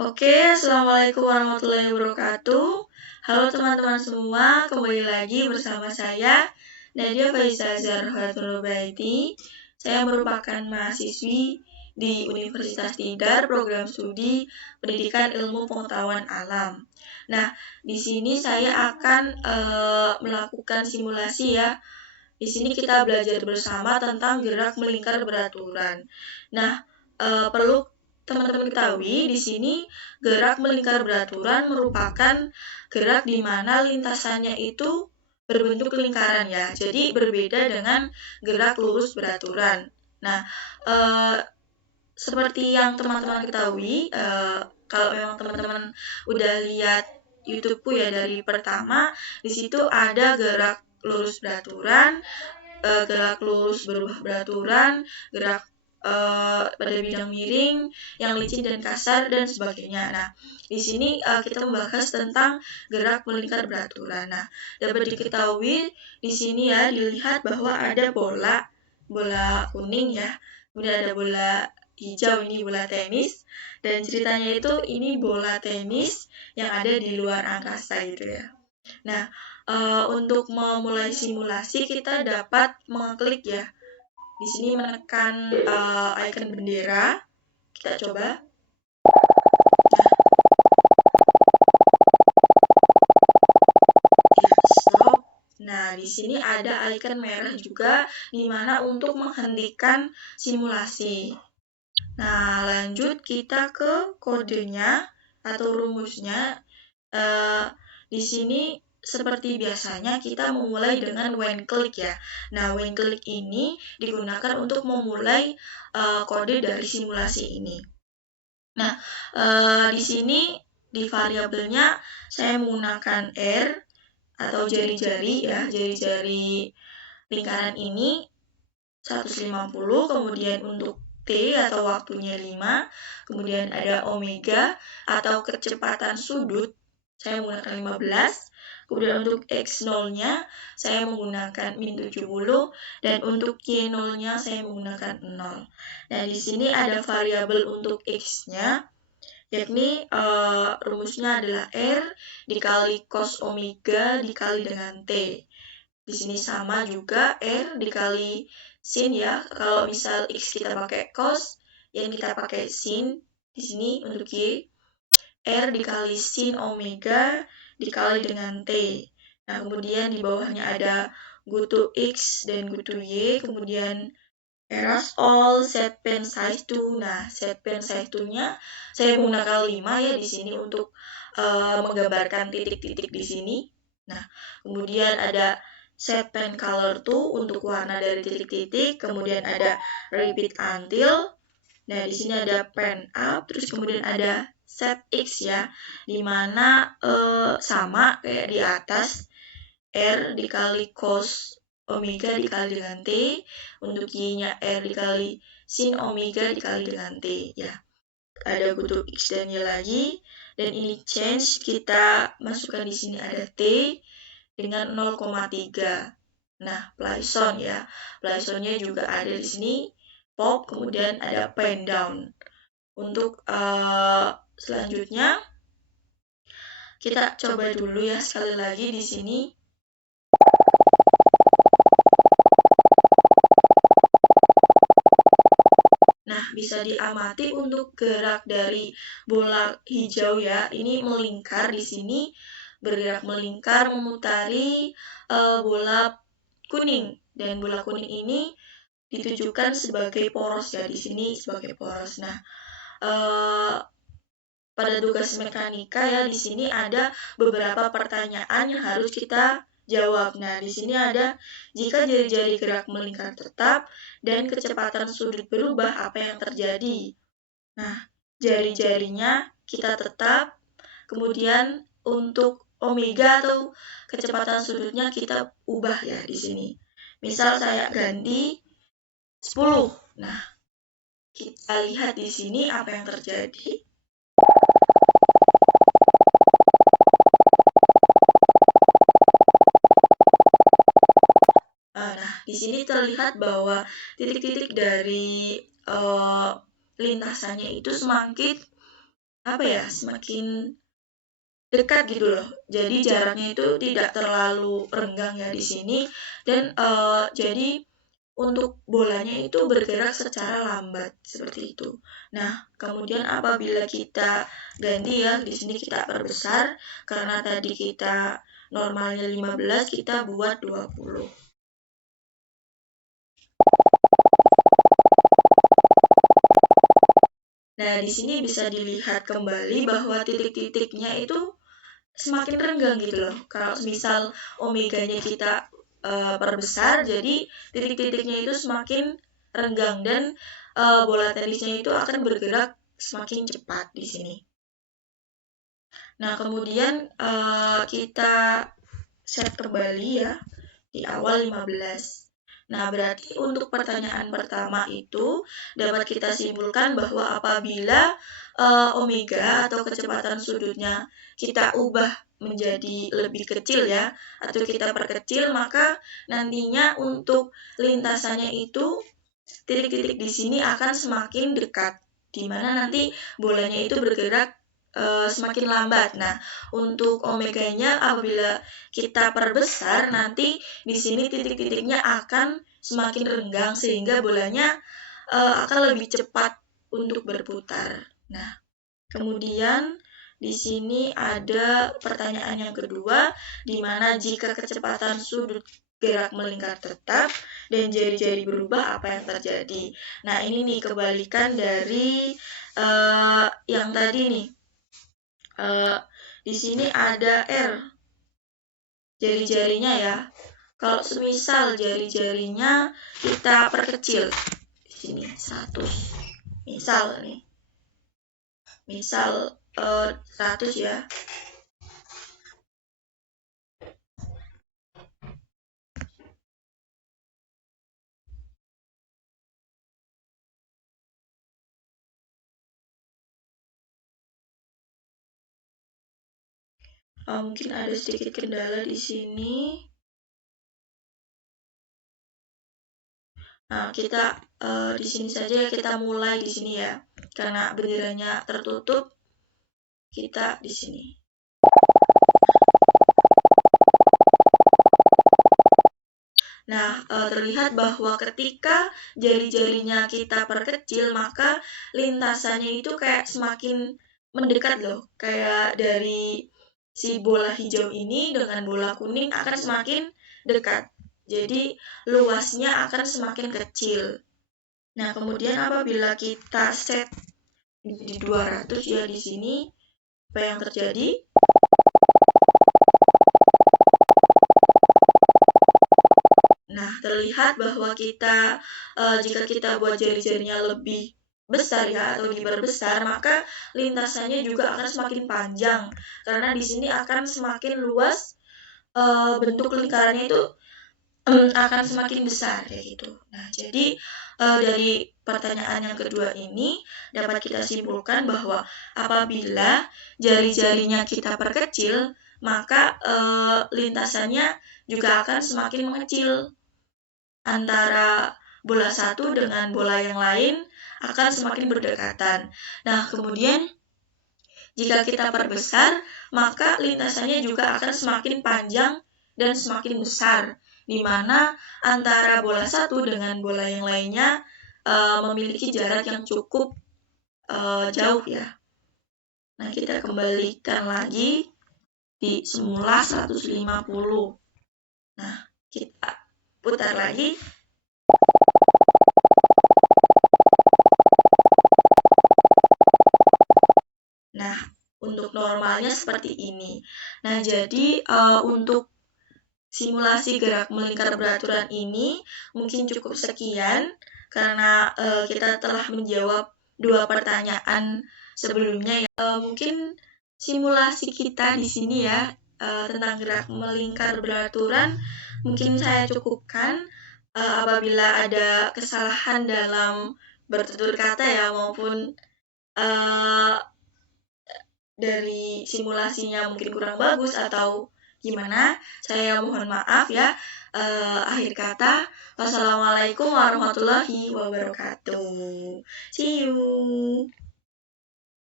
Oke, Assalamualaikum warahmatullahi wabarakatuh. Halo teman-teman semua, kembali lagi bersama saya, Nadia Faiza Zarhatul Rubaiti. Saya merupakan mahasiswi di Universitas Tidar, program studi Pendidikan Ilmu Pengetahuan Alam. Nah, di sini saya akan melakukan simulasi ya. Di sini kita belajar bersama tentang gerak melingkar beraturan. Nah, perlu teman-teman ketahui di sini gerak melingkar beraturan merupakan gerak di mana lintasannya itu berbentuk lingkaran ya. Jadi berbeda dengan gerak lurus beraturan. Nah, eh, seperti yang teman-teman ketahui, kalau memang teman-teman udah lihat YouTubeku ya dari pertama, di situ ada gerak lurus beraturan, gerak lurus berubah beraturan, gerak pada bidang miring, yang licin dan kasar dan sebagainya. Nah, di sini kita membahas tentang gerak melingkar beraturan. Nah, dapat diketahui di sini ya dilihat bahwa ada bola kuning ya, kemudian ada bola hijau ini bola tenis, dan ceritanya itu ini bola tenis yang ada di luar angkasa gitu ya. Nah, untuk memulai simulasi kita dapat mengklik ya. Di sini menekan icon bendera. Kita coba. Ya, stop. Nah, di sini ada icon merah juga di mana untuk menghentikan simulasi. Nah, lanjut kita ke kodenya atau rumusnya. Di sini seperti biasanya kita memulai dengan when click ya. Nah, when click ini digunakan untuk memulai kode dari simulasi ini. Nah, di sini di variabelnya saya menggunakan R atau jari-jari ya, jari-jari lingkaran ini 150, kemudian untuk T atau waktunya 5, kemudian ada omega atau kecepatan sudut, saya menggunakan 15, kemudian untuk X0-nya saya menggunakan min 70, dan untuk Y0-nya saya menggunakan 0. Nah, di sini ada variabel untuk X-nya, yakni rumusnya adalah R dikali cos omega dikali dengan T. Di sini sama juga R dikali sin ya. Kalau misal X kita pakai cos, yang kita pakai sin. Di sini untuk Y, R dikali sin omega dikali dengan T. Nah, kemudian di bawahnya ada goto X dan goto Y, kemudian erase all, set pen size to. Nah, set pen size to-nya saya menggunakan 5 ya di sini untuk menggambarkan titik-titik di sini. Nah, kemudian ada set pen color to untuk warna dari titik-titik, kemudian ada repeat until. Nah, di sini ada pen up, terus kemudian ada set X ya, dimana sama kayak di atas, R dikali cos omega dikali dengan T, untuk Y-nya R dikali sin omega dikali dengan T ya. Ada kutub X dan Y lagi, dan ini change kita masukkan di sini ada T dengan 0,3. Nah, Python ya. Pythonnya juga ada di sini pop, kemudian ada pen down. Untuk selanjutnya kita coba dulu ya sekali lagi di sini. Nah, bisa diamati untuk gerak dari bola hijau ya. Ini melingkar di sini, bergerak melingkar memutari bola kuning, dan bola kuning ini ditujukan sebagai poros ya, di sini sebagai poros. Nah, pada tugas mekanika ya di sini ada beberapa pertanyaan yang harus kita jawab. Nah, di sini ada jika jari-jari gerak melingkar tetap dan kecepatan sudut berubah, apa yang terjadi? Nah, jari-jarinya kita tetap, kemudian untuk omega atau kecepatan sudutnya kita ubah ya di sini. Misal saya ganti 10. Nah, kita lihat di sini apa yang terjadi. Nah, di sini terlihat bahwa titik-titik dari lintasannya itu semakin semakin dekat gitu loh. Jadi jaraknya itu tidak terlalu renggang ya di sini, dan jadi untuk bolanya itu bergerak secara lambat seperti itu. Nah, kemudian apabila kita ganti ya, di sini kita perbesar karena tadi kita normalnya 15, kita buat 20. Nah, di sini bisa dilihat kembali bahwa titik-titiknya itu semakin renggang gitu loh. Kalau misal omeganya kita perbesar, jadi titik-titiknya itu semakin renggang dan bola tenisnya itu akan bergerak semakin cepat di sini. Nah, kemudian kita set kembali ya di awal 15. Nah, berarti untuk pertanyaan pertama itu dapat kita simpulkan bahwa apabila omega atau kecepatan sudutnya kita ubah menjadi lebih kecil ya, atau kita perkecil, maka nantinya untuk lintasannya itu titik-titik di sini akan semakin dekat, di mana nanti bolanya itu bergerak semakin lambat. Nah, untuk omeganya apabila kita perbesar, nanti di sini titik-titiknya akan semakin renggang sehingga bolanya akan lebih cepat untuk berputar. Nah, kemudian di sini ada pertanyaan yang kedua, di mana jika kecepatan sudut gerak melingkar tetap dan jari-jari berubah, apa yang terjadi? Nah, ini nih kebalikan dari yang tadi nih. Di sini ada R, jari-jarinya ya. Kalau semisal jari-jarinya kita perkecil, di sini 100. Misal nih. Misal 100 ya. Mungkin ada sedikit kendala di sini. Nah, kita di sini saja kita mulai di sini ya. Karena benderanya tertutup, kita di sini. Nah, terlihat bahwa ketika jari-jarinya kita perkecil, maka lintasannya itu kayak semakin mendekat loh. Kayak dari si bola hijau ini dengan bola kuning akan semakin dekat. Jadi, luasnya akan semakin kecil. Nah, kemudian apabila kita set di 200 ya di sini, apa yang terjadi? Nah, terlihat bahwa kita jika kita buat jari-jarinya lebih besar ya atau diperbesar, maka lintasannya juga akan semakin panjang karena di sini akan semakin luas, bentuk lingkarannya itu akan semakin besar kayak gitu. Nah, jadi dari pertanyaan yang kedua ini dapat kita simpulkan bahwa apabila jari-jarinya kita perkecil, maka lintasannya juga akan semakin mengecil. Antara bola satu dengan bola yang lain akan semakin berdekatan. Nah, kemudian jika kita perbesar, maka lintasannya juga akan semakin panjang dan semakin besar, di mana antara bola satu dengan bola yang lainnya memiliki jarak yang cukup jauh ya. Nah, kita kembalikan lagi di semula 150. Nah, kita putar lagi. Nah, untuk normalnya seperti ini. Nah, jadi untuk simulasi gerak melingkar beraturan ini mungkin cukup sekian karena kita telah menjawab 2 pertanyaan sebelumnya ya. Mungkin simulasi kita di sini ya tentang gerak melingkar beraturan mungkin saya cukupkan. Apabila ada kesalahan dalam bertutur kata ya maupun dari simulasinya mungkin kurang bagus atau gimana, saya mohon maaf ya. Akhir kata, wassalamualaikum warahmatullahi wabarakatuh. See you.